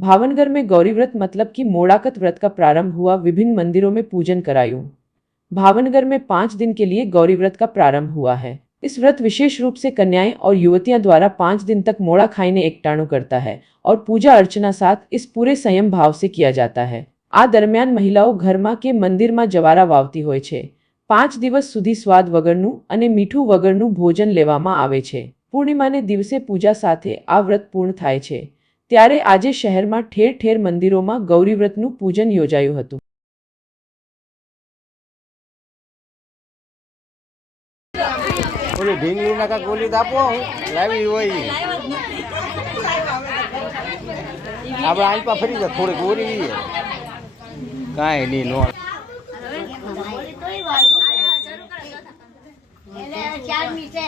भावनगर में गौरी व्रत मतलब कि मोड़ाकत व्रत का प्रारंभ हुआ विभिन्न मंदिरों में पूजन करायूं भावनगर में पाँच दिन के लिए गौरी व्रत का प्रारंभ हुआ है इस व्रत विशेष रूप से कन्याएं और युवतियां द्वारा पाँच दिन तक मोड़ा खाईने एकटाणું करता है और पूजा अर्चना साथ इस पूरे संयम भाव से किया जाता है આ દરમિયાન મહિલાઓ ઘરમાં કે મંદિરમાં જવારા વાવતી હોય છે પાંચ દિવસ સુધી સ્વાદ વગરનું અને મીઠું વગરનું ભોજન લેવામાં આવે છે પૂર્ણિમાને દિવસે પૂજા સાથે આ વ્રત પૂર્ણ થાય છે ત્યારે આજે શહેરમાં ઠેર ઠેર મંદિરોમાં ગૌરીવ્રતનું પૂજન યોજાયું હતું ઓલી ઢીંગલી નાકા ગોલી આપો લાવી હોય આપણે આઈ પા ફરી જાય થોડીક ઓરી કાંઈ નહીં નો અતવાસે પવિત્ર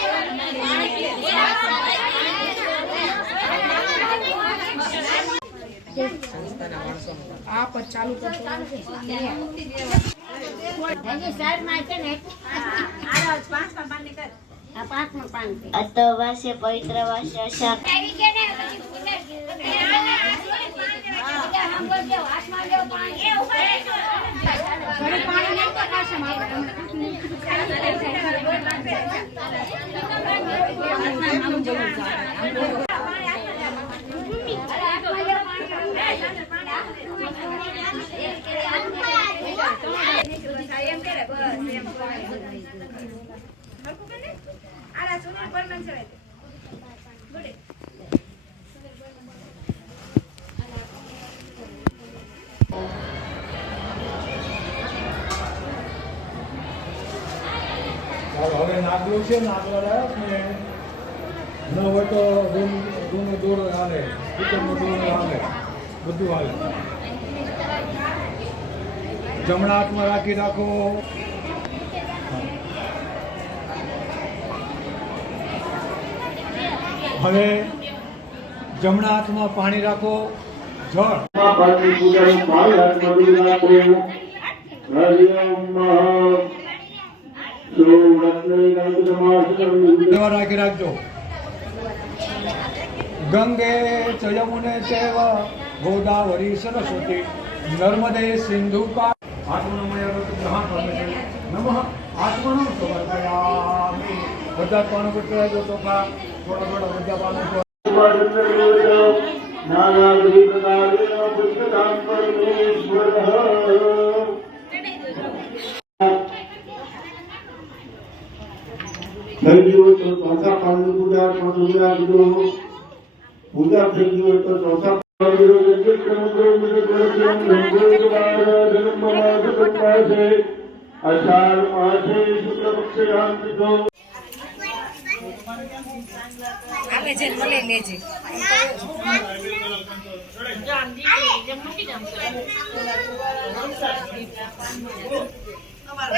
શુક્રે પર ચાલુ નવસ્તે અતવાસે પવિત્ર વાસે અશાક ચાલો હવે નાગલું છે નાગવાળા ને હોય તો રૂમ રૂમનો દોરો હાલે હાલે, બધું હાલે. જમણા હાથમાં રાખી રાખો. હવે જમણા હાથમાં પાણી રાખો. જળ. રાખો રાખજો. ગંગે ચયમુને યમુને ગોદાવરી સરસ્વતી, નર્મદે સિંધુ આત્મનમય ગ્રહણ પરમેશ્વરી નમઃ આત્મનો સમર્પયામિ બધા પાણી કરતા રહેજો ચોખા થોડા થોડા બધા પાણી નાનાગરી પ્રકારેણ પુષ્પદાન પરમેશ્વરઃ થઈ ગયું હોય તો ચોથા પાનની પૂજા પાંચ રાખજો પૂજા થઈ ગઈ હોય તો ચોથા અષાઢ માસે શુક્લ પક્ષયાંતિકો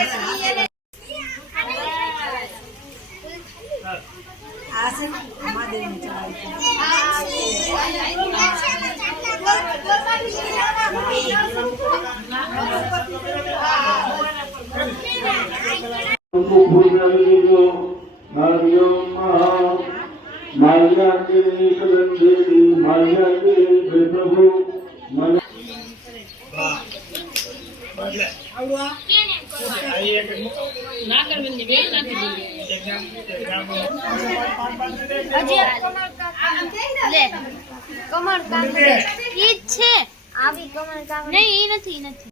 પ્રભુ મને કમળ કાંકરે ઈ જ છે આવી કમળ કાંકરે નહીં ઈ નથી ઈ